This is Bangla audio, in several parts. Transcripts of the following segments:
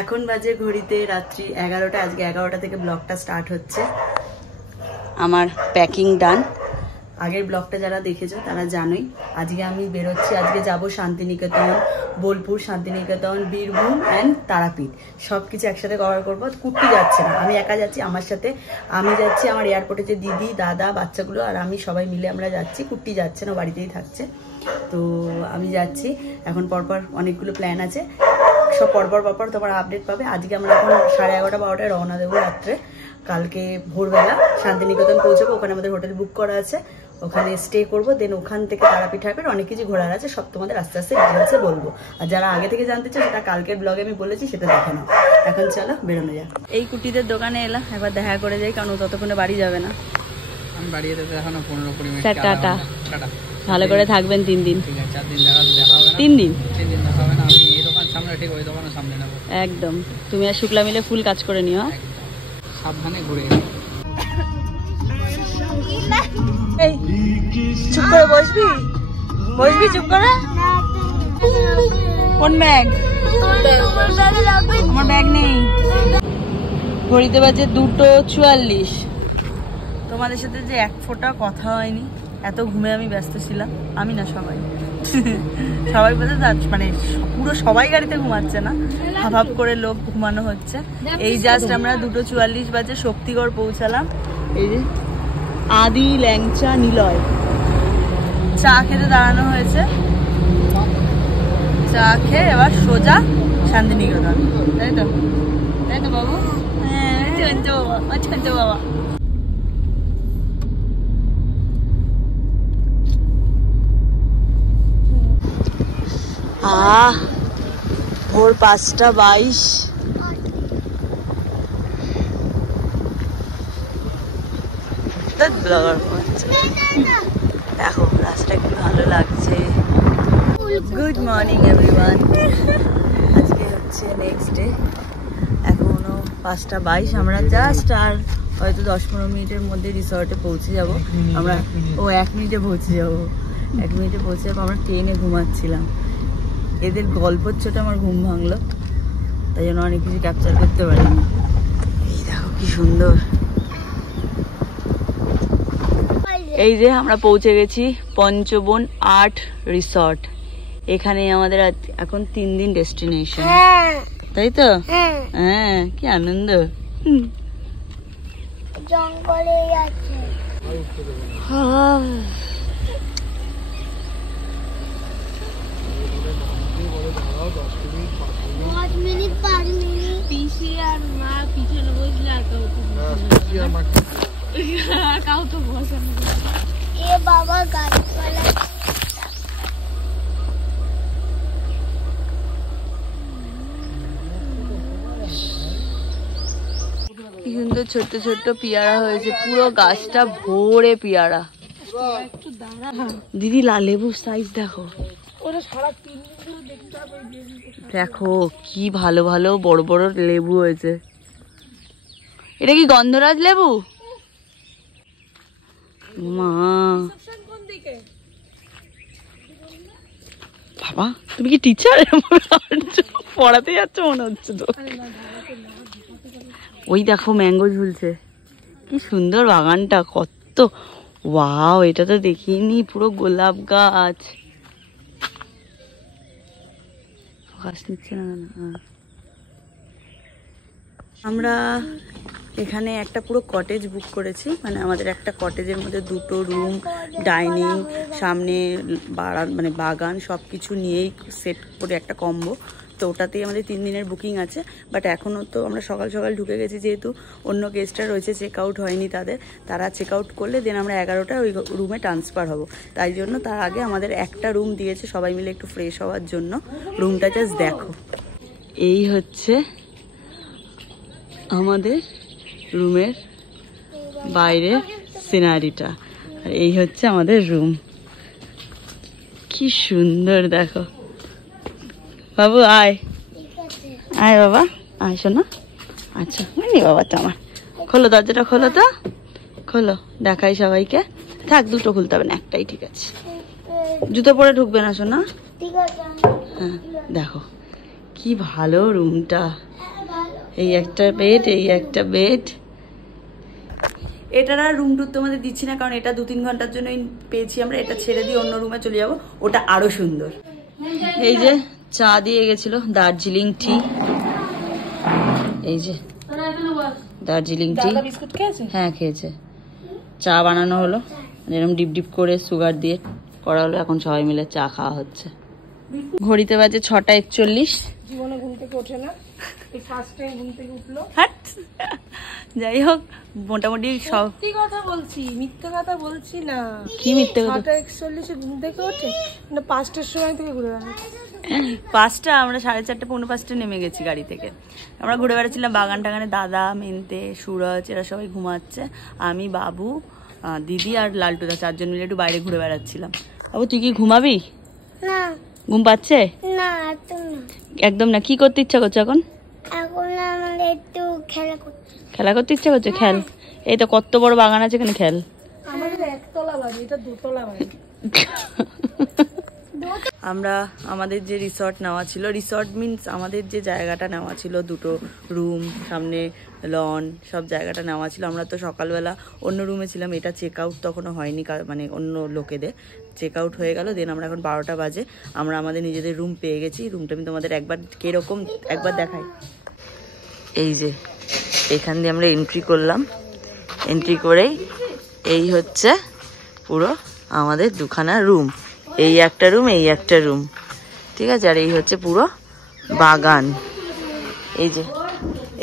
এখন বাজে ঘড়িতে রাত্রি 11টা। আজকে 11টা থেকে ব্লগটা স্টার্ট হচ্ছে। আমার প্যাকিং ডান। আগের ব্লগটা যারা দেখেছো তারা জানোই। আজকে আমি বেরোচ্ছি। আজকে যাব শান্তিনিকেতন, বোলপুর, শান্তিনিকেতন, বীরভূম অ্যান্ড তারাপীঠ। সব কিছু একসাথে কভার করবো। কুট্টি যাচ্ছে না, আমি একা যাচ্ছি। আমার সাথে আমি যাচ্ছি, আমার এয়ারপোর্টে যে দিদি, দাদা, বাচ্চাগুলো আর আমি সবাই মিলে আমরা যাচ্ছি। কুট্টি যাচ্ছে না, বাড়িতেই থাকছে। তো আমি যাচ্ছি। এখন পরপর অনেকগুলো প্ল্যান আছে, সব পরপর তোমার আপডেট পাবে। আজকে আমরা এখন 11:30-12টায় রওনা দেবো রাত্রে। কালকে ভোরবেলা শান্তিনিকেতন পৌঁছবো। ওখানে আমাদের হোটেল বুক করা আছে, ওখানে স্টে করবো। দেন ওখান থেকে তারাপীঠ টাইপের অনেক কিছু ঘোরার আছে, সব তোমাদের আস্তে আস্তে ডিটেলসে বলবো। আর যারা আগে থেকে জানতে চাও সেটা কালকের ব্লগে আমি বলেছি, সেটা দেখে নাও। এখন চলো বেরোনো যাক। এই কুটিদের দোকানে এলাম, একবার দেখা করে যাই, কারণ ও ততক্ষণে বাড়ি যাবে না। আমি বাড়ি যেতে এখনো 15-20 মিনিট। টাটা। ভালো করে থাকবেন 3 দিন। ঠিক আছে, 4 দিন দেখা হবে না। 3 দিন দেখা হবে না। আমি এই দোকান সামনে, ঠিক ওই দোকানের সামনে নেবো একদম। তুমি আর শুক্লা মিলে ফুল কাজ করে নিও। সাবধানে ঘুরে। এই চুপ করে বসবি, চুপ করে। কোন ব্যাগ? আমার ব্যাগ নেই। ঘড়িতে বাজে 2:44। তোমাদের সাথে যে এক ফোঁটা কথা হয়নি, এত ঘুমে আমি ব্যস্ত ছিলাম। আমি না, সবাই সবাই বলতে মানে পুরো সবাই গাড়িতে ঘুমাচ্ছে না, হাফ করে লোক ঘুমানো হচ্ছে। এই জাস্ট আমরা 2:44 বাজে শক্তিগড় পৌঁছালাম। এই যে আদি ল্যাংচা নিলয় চা খেতে দাঁড়ানো হয়েছে। চা খেয়ে এবার সোজা শান্তিনিকেতন। তাই তো বাবু? হ্যাঁ, বাবা। ভোর 5:22। দেখো রাস্তাটা কি ভালো লাগছে। Good morning everyone. আজকে হচ্ছে নেক্সট ডে। এখনো 5:22। আমরা জাস্ট আর হয়তো 10-15 মিনিটের মধ্যে রিসর্টে পৌঁছে যাব। আমরা 1 মিনিটে পৌঁছে যাবো। 1 মিনিটে পৌঁছে যাবো। আমরা ট্রেনে ঘুমাচ্ছিলাম, এদের গল্পর ছোটে আমার ঘুম ভাঙলো, তাই জন্য অনেক কিছু ক্যাপচার করতে পারিনি। এই দেখো কি সুন্দর। এই যে আমরা পৌঁছে গেছি পঞ্চবন আর্ট রিসর্ট। এখানে আমাদের এখন 3 দিন ডেস্টিনেশন, তাই তো? হ্যাঁ, কি আনন্দ। জঙ্গলে যাচ্ছে। পিসি আর মা পিছনে বসলে আর কাউ তো বসে না। এ বাবা গাছপালা। কি সুন্দর ছোট্ট ছোট্ট পেয়ারা হয়েছে, পুরো গাছটা ভরে পেয়ারা। দিদি লেবু সাইজ দেখো, দেখো কি ভালো ভালো বড় বড় লেবু হয়েছে। এটা কি গন্ধরাজ লেবু? মা বাবা, তুমি কি টিচার? পড়াতে যাচ্ছ মনে হচ্ছে তো। ওই দেখো ম্যাঙ্গো ঝুলছে, কি সুন্দর বাগানটা, কত ওয়াও। এটা তো দেখিনি, পুরো গোলাপ গাছ। গাছ নিচ্ছে না। আমরা এখানে একটা পুরো কটেজ বুক করেছি, মানে আমাদের একটা কটেজের মধ্যে 2টো রুম, ডাইনিং, সামনে মানে বাগান, সব কিছু নিয়েই সেট করে একটা কম্বো। তো ওটাতেই আমাদের 3 দিনের বুকিং আছে। বাট এখনও তো আমরা সকাল সকাল ঢুকে গেছি, যেহেতু অন্য গেস্টরা রয়েছে, চেক আউট হয়নি তারা চেক আউট করলে দেন আমরা 11টায় ওই রুমে ট্রান্সফার হব। তাই জন্য তার আগে আমাদের একটা রুম দিয়েছে সবাই মিলে একটু ফ্রেশ হওয়ার জন্য। রুমটা জাস্ট দেখো, এই হচ্ছে আমাদের রুমের বাইরের সিনারিটা, আর এই হচ্ছে আমাদের রুম। কি সুন্দর দেখো। বাবু আয়, আয় বাবা, আয় শোনা। আচ্ছা মানে বাবা তো আমার, খোলো দরজাটা, খোলো তো, খোলো, দেখাই সবাইকে। থাক, 2টো খুলতে হবে না, একটাই ঠিক আছে। জুতো পরে ঢুকবে না শোনা। হ্যাঁ দেখো কি ভালো রুমটা, এই একটা বেড, এই একটা বেড। এটার আর রুম টুর তোমাদের দিচ্ছি না, কারণ এটা 2-3 ঘন্টার জন্যই পেয়েছি আমরা। এটা ছেড়ে দিয়ে অন্য রুমে চলে যাব, ওটা আরো সুন্দর। এই যে চা দিয়ে গেছিল, দার্জিলিং টি। এই যে দার্জিলিং টি। হ্যাঁ খেয়েছে। চা বানানো হলো, এরকম ডিপ ডিপ করে সুগার দিয়ে করা হলো। এখন সবাই মিলে চা খাওয়া হচ্ছে। ঘড়িতে বাজে 6:41। জীবনে ঘুম থেকে ওঠে না, এই ফার্স্ট টাইম ঘুম থেকে উঠলো। যাই হোক, মোটামুটি সব সত্যি কথা বলছি, মিথ্যে কথা বলছি না। কি মিথ্যে কথা? 6:41 ঘুম থেকে ওঠে না, 5টার সময় থেকে ঘুরে বেড়াচ্ছে। 5টা, আমরা 4:30 পৌনে 5টায় নেমে গেছি গাড়ি থেকে। আমরা ঘুরে বেড়াচ্ছিলাম বাগান টাগানে। দাদা, মেনতে, সুরজ এরা সবাই ঘুমাচ্ছে। আমি, বাবু, দিদি আর লালটুদা 4 জন মিলে একটু বাইরে ঘুরে বেড়াচ্ছিলাম। বাবু তুই কি ঘুমাবি? না ঘুম পাচ্ছে? না একদম না, একদম না। কি করতে ইচ্ছা করছে এখন? এখন আমার একটু খেলা করতে। খেলা করতে ইচ্ছা করছে? খেল। এই তো কত বড় বাগান আছে, এখানে খেল। আমাদের একতলা বাড়ি, এটা দোতলা বাড়ি। আমরা আমাদের যে রিসর্ট নেওয়া ছিল, রিসর্ট মিনস আমাদের যে জায়গাটা নেওয়া ছিল, 2টো রুম, সামনে লন, সব জায়গাটা নেওয়া ছিল। আমরা তো সকালবেলা অন্য রুমে ছিলাম, এটা চেক আউট তখনও হয়নি, মানে অন্য লোকেদের চেক আউট হয়ে গেল। দেন আমরা এখন 12টা বাজে, আমরা আমাদের নিজেদের রুম পেয়ে গেছি। রুমটা আমি তোমাদের একবার কিরকম একবার দেখাই। এই যে এখান দিয়ে আমরা এন্ট্রি করলাম, এন্ট্রি করেই এই হচ্ছে পুরো আমাদের 2খানা রুম। এই একটা রুম, এই একটা রুম, ঠিক আছে। আর এই হচ্ছে পুরো বাগান। এই যে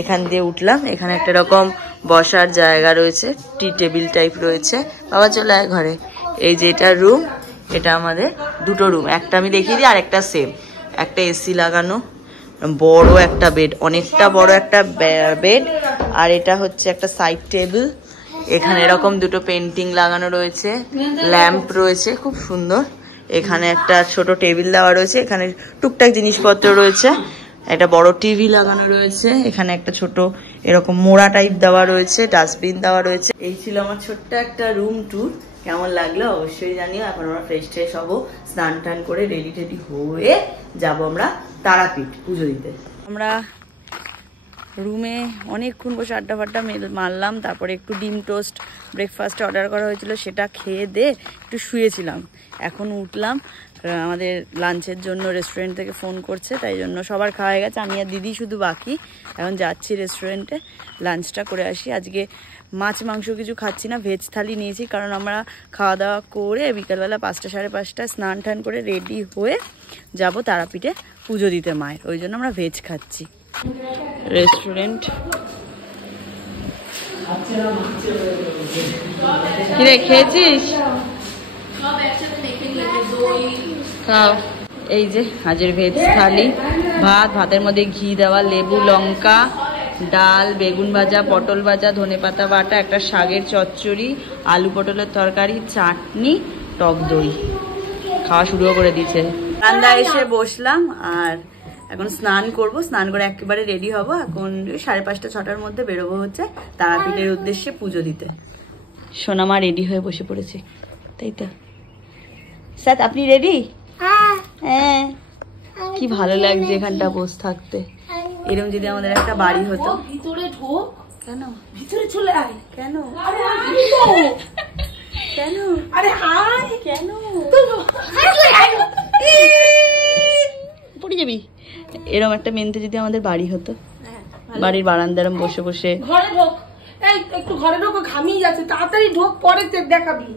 এখান দিয়ে উঠলাম, এখানে একটা রকম বসার জায়গা রয়েছে, টি টেবিল টাইপ রয়েছে। বাবা চলে আয় ঘরে। এই যে এটা রুম, এটা আমাদের 2টো রুম। একটা আমি দেখিয়ে দিই, আর একটা সেম। একটা এসি লাগানো, বড় একটা বেড, অনেকটা বড় একটা বেড। আর এটা হচ্ছে একটা সাইড টেবিল। এখানে এরকম 2টো পেন্টিং লাগানো রয়েছে, ল্যাম্প রয়েছে, খুব সুন্দর। এখানে একটা ছোট টেবিল দেওয়া রয়েছে, এখানে টুকটাক জিনিসপত্র রয়েছে। একটা বড় টিভি লাগানো রয়েছে, এখানে একটা ছোট এরকম মোড়া টাইপ দেওয়া রয়েছে, ডাস্টবিন দেওয়া রয়েছে। এই ছিল আমার ছোট্ট একটা রুম ট্যুর। কেমন লাগলো অবশ্যই জানিও। এখন আমরা ফ্রেশ ট্রেশ হবো, স্নান টান করে রেডি টেডি হয়ে যাব আমরা তারাপীঠ পুজো দিতে। আমরা রুমে অনেকক্ষণ বসে আড্ডা ফাড্ডা মারলাম। তারপরে একটু ডিম টোস্ট ব্রেকফাস্ট অর্ডার করা হয়েছিল, সেটা খেয়ে দিয়ে একটু শুয়েছিলাম। এখন উঠলাম, আমাদের লাঞ্চের জন্য রেস্টুরেন্ট থেকে ফোন করছে, তাই জন্য সবার খাওয়া হয়ে গেছে, আমি আর দিদি শুধু বাকি। এখন যাচ্ছি রেস্টুরেন্টে, লাঞ্চটা করে আসি। আজকে মাছ মাংস কিছু খাচ্ছি না, ভেজ থালি নিয়েছি, কারণ আমরা খাওয়া দাওয়া করে বিকালবেলা 5টা সাড়ে 5টায় স্নান টান করে রেডি হয়ে যাব তারাপীঠে পুজো দিতে মায়ের, ওই জন্য আমরা ভেজ খাচ্ছি। রেস্টুরেন্ট কিরে খেয়েছিস? খাও। এই যে হাজির ভেজ থালি, ভাত, ভাতের মধ্যে ঘি দেওয়া, লেবু, লঙ্কা, ডাল, বেগুন ভাজা, পটল ভাজা, ধনেপাতা বাটা, একটা শাকের চচ্চড়ি, আলু পটলের তরকারি, চাটনি, টক দই। খাওয়া শুরুও করে দিয়েছে। রান্নায় এসে বসলাম, আর এখন স্নান করব। স্নান করে একেবারে রেডি হব। এখন 5:30 6টার মধ্যে বেরোবো হচ্ছে তারাপীঠের উদ্দেশ্যে পুজো দিতে। সোনামা রেডি হয়ে বসে পড়েছে, তাই তো? স্যার আপনি রেডি? হ্যাঁ। কি ভালো লাগছে এখানটা বসে থাকতে। এরকম যদি আমাদের একটা বাড়ি হতো। ভিতরে ঢোক। কেন? ভিতরে চলে আয়। কেন? আরে কেন? আরে আয়। কেন? পড়ে যাবি। এরকম একটা মেনতে যদি আমাদের বাড়ি হতো, বাড়ির বারান্দায় বসে বসে। ঘরে ঢোক। এই একটু ঘরে ঢোক, ঘামিয়ে যাচ্ছে, তাড়াতাড়ি ঢোক, পরে দেখাবি।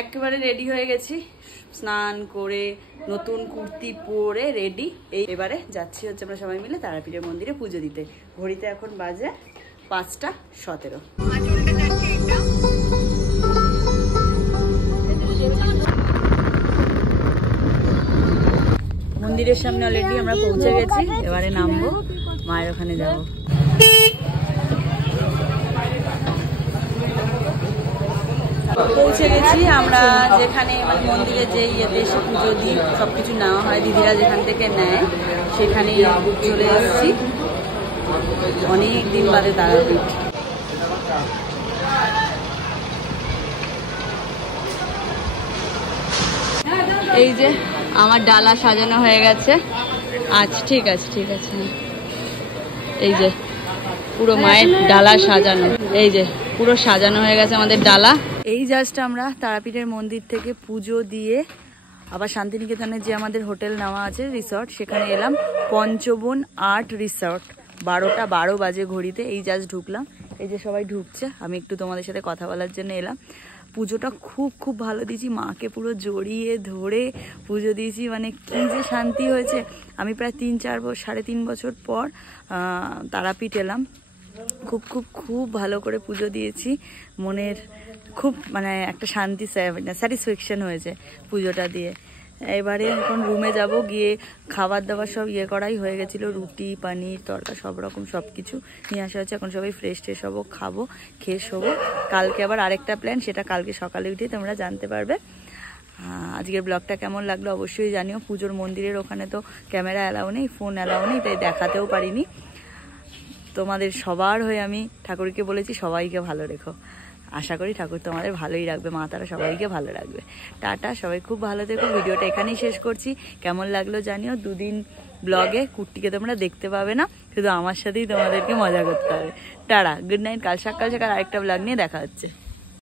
একেবারে রেডি হয়ে গেছি, স্নান করে নতুন কুর্তি পরে রেডি। এবারে যাচ্ছি হচ্ছে আমরা সবাই মিলে তারাপীঠের মন্দিরে পুজো দিতে। ঘড়িতে এখন বাজে 5:17। মন্দিরের সামনে অলরেডি আমরা পৌঁছে গেছি, এবারে নামবো, মায়ের ওখানে যাবো। পৌঁছে গেছি আমরা, যেখানে মানে মন্দিরে যে ইয়েতে এসে পুজো দিই, সবকিছু নেওয়া হয়, দিদিরা যেখান থেকে নেয় সেখানেই চলে এসেছি। অনেক দিন বাদে তারাপীঠ। এই যে আমার ডালা সাজানো হয়ে গেছে, আচ্ছা ঠিক আছে ঠিক আছে। এই যে পুরো মায়ের ডালা সাজানো, এই যে পুরো সাজানো হয়ে গেছে আমাদের ডালা। এই জাস্ট আমরা তারাপীঠের মন্দির থেকে পুজো দিয়ে আবার শান্তিনিকেতনের যে আমাদের হোটেল নেওয়া আছে রিসর্ট, সেখানে এলাম পঞ্চবন আর্ট রিসর্ট। 12টা 12 বাজে ঘড়িতে, এই জাস্ট ঢুকলাম। এই যে সবাই ঢুকছে, আমি একটু তোমাদের সাথে কথা বলার জন্য এলাম। পুজোটা খুব খুব ভালো দিয়েছি, মাকে পুরো জড়িয়ে ধরে পুজো দিয়েছি, মানে কী যে শান্তি হয়েছে। আমি প্রায় 3-4 বছর পর তারাপীঠ এলাম, খুব খুব খুব ভালো করে পুজো দিয়েছি। মনের খুব মানে একটা শান্তি স্যাটিসফ্যাকশন হয়েছে পুজোটা দিয়ে। এবারে এখন রুমে যাব, গিয়ে খাবার দাবার সব করাই হয়ে গেছিলো, রুটি পানির তরকা সব রকম সব কিছু নিয়ে আসা হয়েছে। এখন সবাই ফ্রেশ ট্রেশ হবো, খাবো, খেয়ে শোবো। কালকে আবার আরেকটা প্ল্যান, সেটা কালকে সকালে উঠে তোমরা জানতে পারবে। আজকের ব্লগটা কেমন লাগলো অবশ্যই জানিও। পুজোর মন্দিরের ওখানে তো ক্যামেরা অ্যালাউ নেই, ফোন অ্যালাউ নেই, তাই দেখাতেও পারিনি। তোমাদের সবার হয়ে আমি ঠাকুরকে বলেছি সবাইকে ভালো রেখো। আশা করি ঠাকুর তোমাদের ভালোই রাখবে, মা তারা সবাইকে ভালো রাখবে। টাটা, সবাই খুব ভালো থেকো। ভিডিওটা এখানেই শেষ করছি। কেমন লাগলো জানিও। 2 দিন ব্লগে কুট্টিকে তোমরা দেখতে পাবে না, শুধু আমার সাথেই তোমাদেরকে মজা করতে হবে। Tata, good night. কাল সকাল আরেকটা ব্লগ নিয়ে দেখা হচ্ছে।